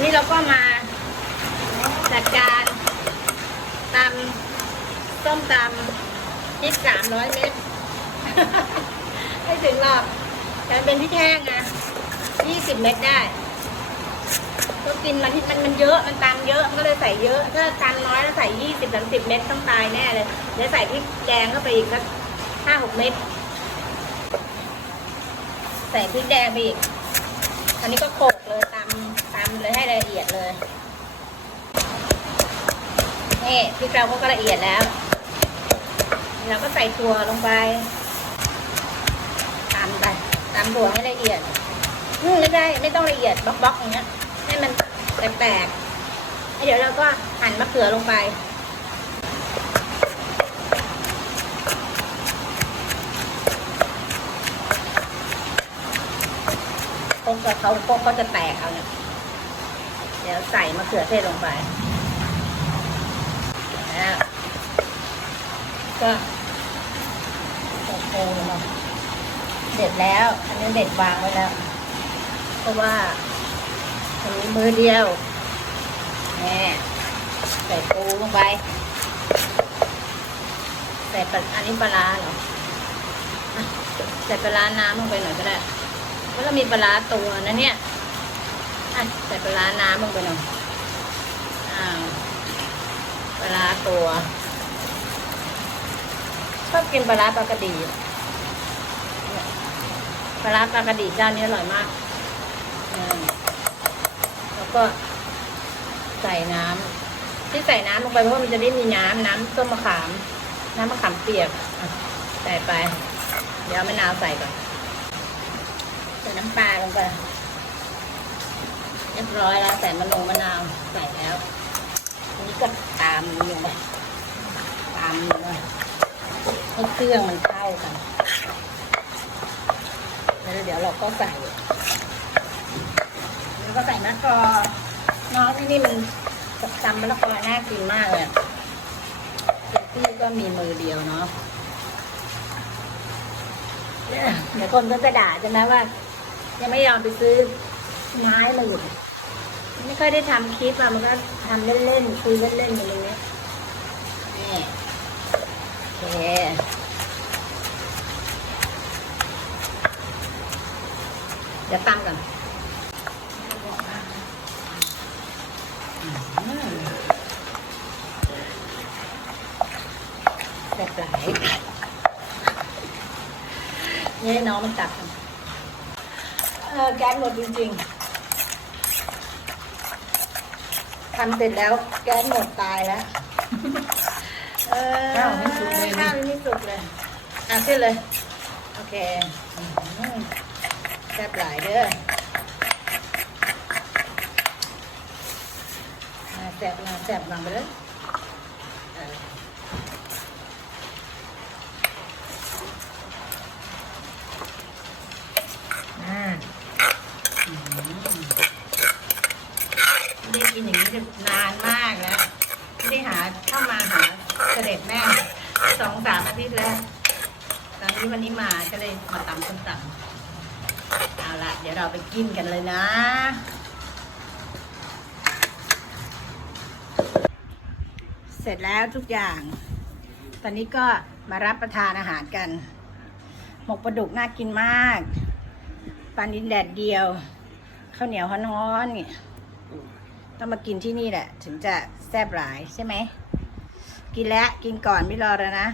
นนี้เราก็มาจัดการตำส้มตำพริกสามร้อยเม็ดไม่ถึงหรอกแต่เป็นพริกแห้งนะยี่สิบเม็ดได้ ก็กินมาที่มันมันเยอะมันตำเยอะมันก็เลยใส่เยอะถ้าตำน้อยแล้วใส่ยี่สิบสามสิบเม็ดต้องตายแน่เลยเดี๋ยวใส่พริกแดงเข้าไปอีกสักห้าหกเม็ดใส่พริกแดงไปอีกอันนี้ก็โขล เอียดเลยนี่พริกเราก็ละเอียดแล้วเราก็ใส่ถั่วลงไปตำไปตำถั่วให้ละเอียดอืมไม่ได้ไม่ต้องละเอียดบล็อกๆอย่างเงี้ยให้มันแตกๆเดี๋ยวเราก็หั่นมะเขือลงไปงกับเขาพวกเขาจะแตกเอาเนี่ย ดี๋ยวใส่มะเขือเทศลงไปแล้วก็โอ้โหเด็ดแล้ว อันนี้เด็ดวางไว้แล้ว เพราะว่าอันนี้มือเดียวแน่ใส่ปูลงไป ใส่ปลาอันนี้ปลาเหรอใส่ปลาน้ำลงไปหน่อยก็ได้แล้วก็มีปลาร้าตัวนะเนี่ย อะใส่ปลาร้าน้ำลงไปหน่อยอ้าวปลาตัว ชอบกินปลาปลากระดีปลาปลากระดีเจ้านี้อร่อยมาก แล้วก็ใส่น้ำที่ใส่น้ำลงไปเพราะมันจะได้มีน้ำน้ำส้มมะขาม น้ำมะขามเปียกใส่ไป เดี๋ยวมะนาวใส่ก่อนใส่น้ำปลาลงไป รียบร้อยแล้วใส่มะนงมะนาวใส่แล้วอันนี้ก็ตามลงไปตามลงไปให้เครื่องมันเข้ากันแล้วเดี๋ยวเราก็ใส่แล้วก็ใส่มะละกอน้องที่นี่มันจำมะละกอน่ากินมากเลยพี่ก็มีมือเดียวเนาะเดี๋ยวคนก็จะด่าใช่ไหมว่า ยังไม่ยอมไปซื้อไม้มาอยู่ ไม่ค่อยได้ทำคลิปอะมันก็ทำเล่นๆคุยเล่นๆอย่างนี้นี่โอเคเดี๋ยวตั้งก่อนแบบไหลายนี่ให้น้องมันตักกันเออแก๊สหมดจริงๆ ทำเสร็จแล้วแก๊สหมดตายแล้ว เออข้าวไม่สุกเลยนี่ข้าวไม่สุกเลยอะขึ้นเลย โอเคอืมแซ่บหลายเด้อมาแซ่บมาแซ่บมาไปเลยเออ อ่า ไม่ ได้กินางนี้จะนานมากแล้วไม่ได้หาเข้ามาหาเสด็จแม่สองสามอาทิตย์แล้วตอนนี้วันนี้มาก็เลยมาตำส้มตำเอาละเดี๋ยวเราไปกินกันเลยนะเสร็จแล้วทุกอย่าง ตอนนี้ก็มารับประทานอาหารกัน หมกปลาดุกน่ากินมากปลานินแดดเดียว ข้าวเหนียวฮ้อนๆเนี่ย ต้องมากินที่นี่แหละ ถึงจะแซ่บหลายใช่ไหม กินแล้วกินก่อนไม่รอแล้วนะ